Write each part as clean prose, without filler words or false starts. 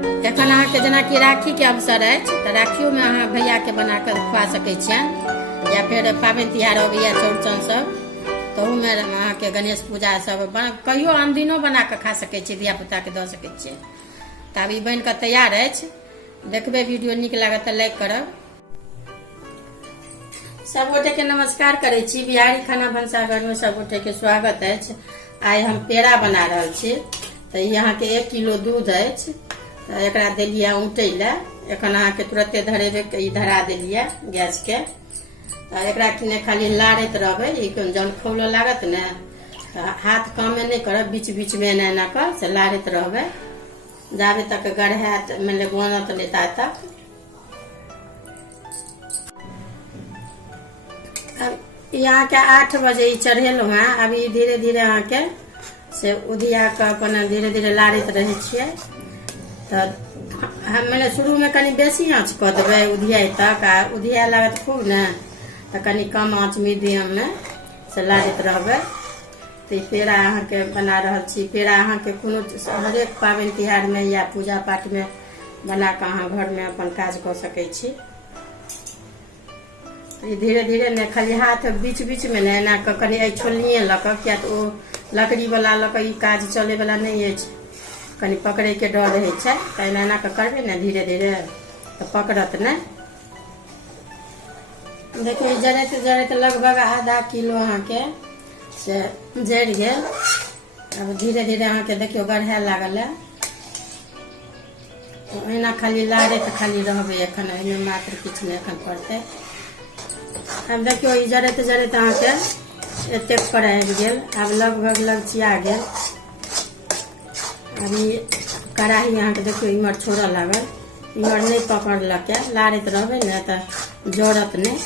एखन अहाँके जेनाकि राखीके अवसर अछि तऽ राखियोमे अहाँ भैयाके बना कऽ खुआ सकै छियनि, या फेर पाबनि तिहार अबैया चौड़चन सब तहूमे अहाँके गणेश पूजा सब कहियो अनदिनो बना कऽ खा सकै छियै, धियापुताके दऽ सकै छियै। तऽ आब ई बनि कऽ तैयार अछि। देखबै वीडियो नीक लागत तऽ लाइक करब। सबगोटेके नमस्कार करै छी। बिहारी खाना भनसाघरमे सबगोटेके स्वागत अछि। आइ हम पेड़ा बना रहल छी। तऽ ई अहाँके 1 किलो दूध अछि, तऽ एकरा देलियै औंटै लए। एखन अहाँके तुरते धरेबै, ई धरा देलियै गैसके। तऽ एकरा किने खाली लारैत रहबै। ई जहन खौलऽ लागत ने तऽ हाथ कामे नहि करब, बीच बीचमे एना एना कऽ से लारैत रहबै जाबे तक गढ़हायत, माने बनत नहि ता तक। ई अहाँके 8 बजे ई चढ़ेलहुँ हेँ। अभी धीरे धीरे अहाँके से उधिया कऽ अपन धीरे धीरे लारैत रहै छियै। तऽ हम मैंने शुरूमे कनि बेसी आँच कऽ देबै उधियाइ तक, आ उधिया लागत खूब ने तऽ कनि कम आँच मीडियममे से लारैत रहबै। तऽ ई पेड़ा अहाँके बना रहल छी। पेड़ा अहाँके कोनो हरेक पाबनि तिहारमे या पूजा पाठमे बना कऽ अहाँ घरमे अपन काज कऽ सकै छी। ई धीरे धीरे ने खाली हाथ बीच बीचमे ने एना कऽ कनि एहि छोलनिए लऽ कऽ, किया तऽ ओ लकड़ीवला लऽ कऽ ई काज चलैवला नहि अछि, कनि पकड़ैके डर रहै छै। तऽ एना एना कऽ करबै ने धीरे धीरे तऽ पकड़त ने। देखिए जरैत जरैत लगभग आधा किलो अहाँके से जरि गेल। अब धीरे धीरे अहाँके देखियौ गढ़हाय लागल है। एना खाली लारैत खाली रहबै। एखन एहिमे मात्र किछु नहि एखन पड़तै। अब देखियौ ई जरैत जरैत अहाँके एतेक पर आबि गेल। आब लगभग लगचिया गेल। अभी कढ़ाई अहाँके देखियौ इमहर छोड़ऽ लागल, इमहर नहीं पकड़लक। लारैत रहबै ने तऽ जरत नहीं।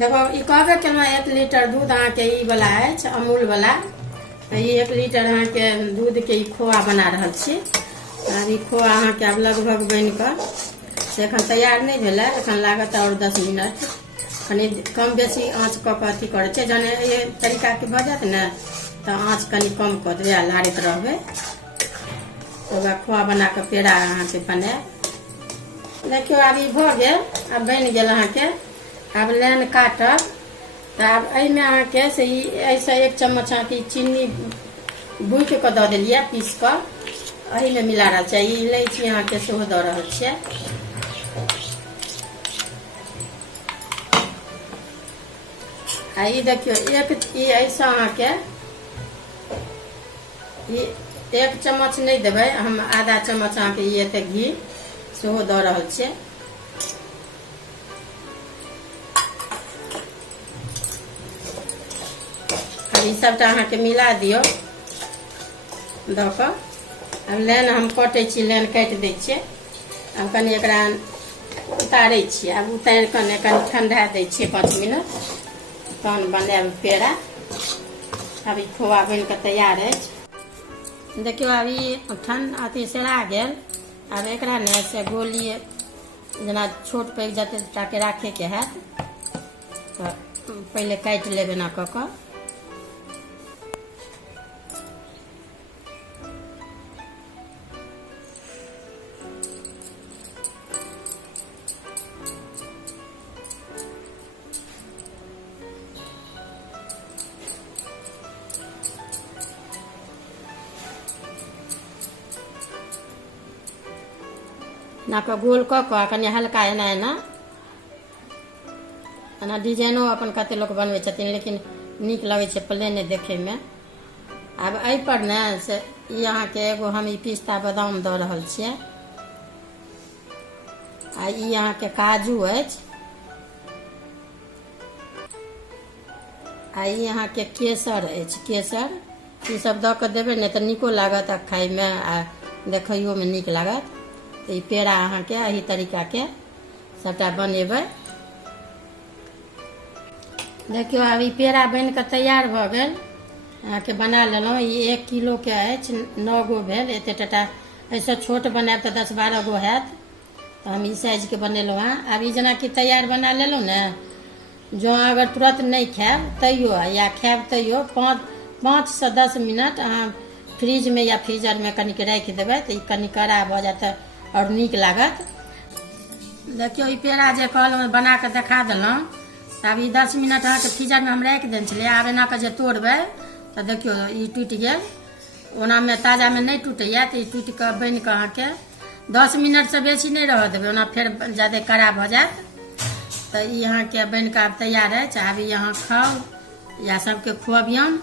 देखो ई कहबे केलहुँ 1 लीटर दूध अहाँके ई वाला अछि, अमूल वाला। ई 1 लीटर अहाँके दूधके ई खोआ बना रहल छी। आब ई खोआ अहाँके आब लगभग बनि कऽ से एखन तैयार नहीं भेलै। एखन लागत और 10 मिनट। कनि कम बेसी आँच कऽ कऽ अथी करै छै। जहन एहि तरीकाके भऽ जायत ने तऽ आँच कनि कम कऽ देबै आ लारैत रहबै। ओकरा खोआ बना कऽ पेड़ा अहाँके बनायब। देखियौ आब ई भऽ गेल, आब बनि गेल अहाँके। आब लाइन काटब। तऽ आब एहिमे अहाँके से ई एहिसँ 1 चम्मच अहाँके चीनी भूकि कऽ दऽ देलियै, पीस कऽ एहिमे मिला रहल छियै। ई इलायची अहाँके सेहो दऽ रहल छियै। आ ई देखियौ ई ऐसा अहाँके ई 1 चम्मच नहीं देबै, हम आधा चम्मच अहाँके ई एते घी सेहो दऽ रहल छियै। ई सबटा अहाँके मिला दियौ दऽ कऽ। आब लाइन हम कटै छी, लाइन काटि दै छियै। आब कनि एकरा उतारै छियै। आब उतारि कऽ ने कनि ठंडा दै छियै 5 मिनट, तहन बनायब पेड़ा। अब ई खोआ बनि कऽ तैयार अछि। देखियौ आब ई अथी सेरा गेल। आब एकरा ने से गोली जेना छोट पैघ जतेक राखेके हैत तऽ पहिले काटि लेबै एना कऽ कऽ। ना के गोल कऽ कऽ कनि हल्का एना एना एना डिजाइनो अपन कते लोग बनबै छथिन, लेकिन नीक लगै छै प्लेने देखैमे। आब एहि पर ने से ई अहाँके एगो हम ई पिस्ता बादाम दऽ रहल छियै। आ ई अहाँके काजू अछि। आ ई अहाँके केसर अछि, केसर। ई सब दऽ कऽ देबै ने तऽ नीको लागत आ खाइमे आ देखैयोमे नीक लागत। तऽ ई पेड़ा अहाँके एही तरीकाके सबटा बनेबै। देखियौ आब ई पेड़ा बनि कऽ तैयार भऽ गेल। अहाँके बना लेलहुँ। ई 1 किलोके अछि, 9 गो भेल। एते टाटा एहिसँ छोट बनायब तऽ 10-12 गो हैत। तऽ हम ई साइजके बनेलहुँ हेँ। आब ई जेनाकि तैयार बना लेलहुँ ने जो अगर तुरंत नहीं खायब तैयो या खायब तैयो 5 से 10 मिनट अहाँ फ्रिज में या फ्रीजर में कनिक राखि देबै तऽ ई कनि कड़ा भऽ जायत और नीक लागत। देखियो ई पेड़ा जे कहलहुँ बना के देखा देलहुँ तऽ आब ई 10 मिनट अहाँके फ्रीजर में हम राखि देने छलियै। आब एना के जे तोड़बै तऽ देखियो ई टूटि गेल। ओना में ताजा में नहीं टूटैया तऽ ई टूटि कऽ बनि कऽ अहाँके 10 मिनट से बेसी नहीं रह देबै, ओना फेर ज्यादा कड़ा भऽ जायत। तऽ ई अहाँके बनि कऽ आब तैयार अछि। आब ई अहाँ खाउ या सबके खुअबियन।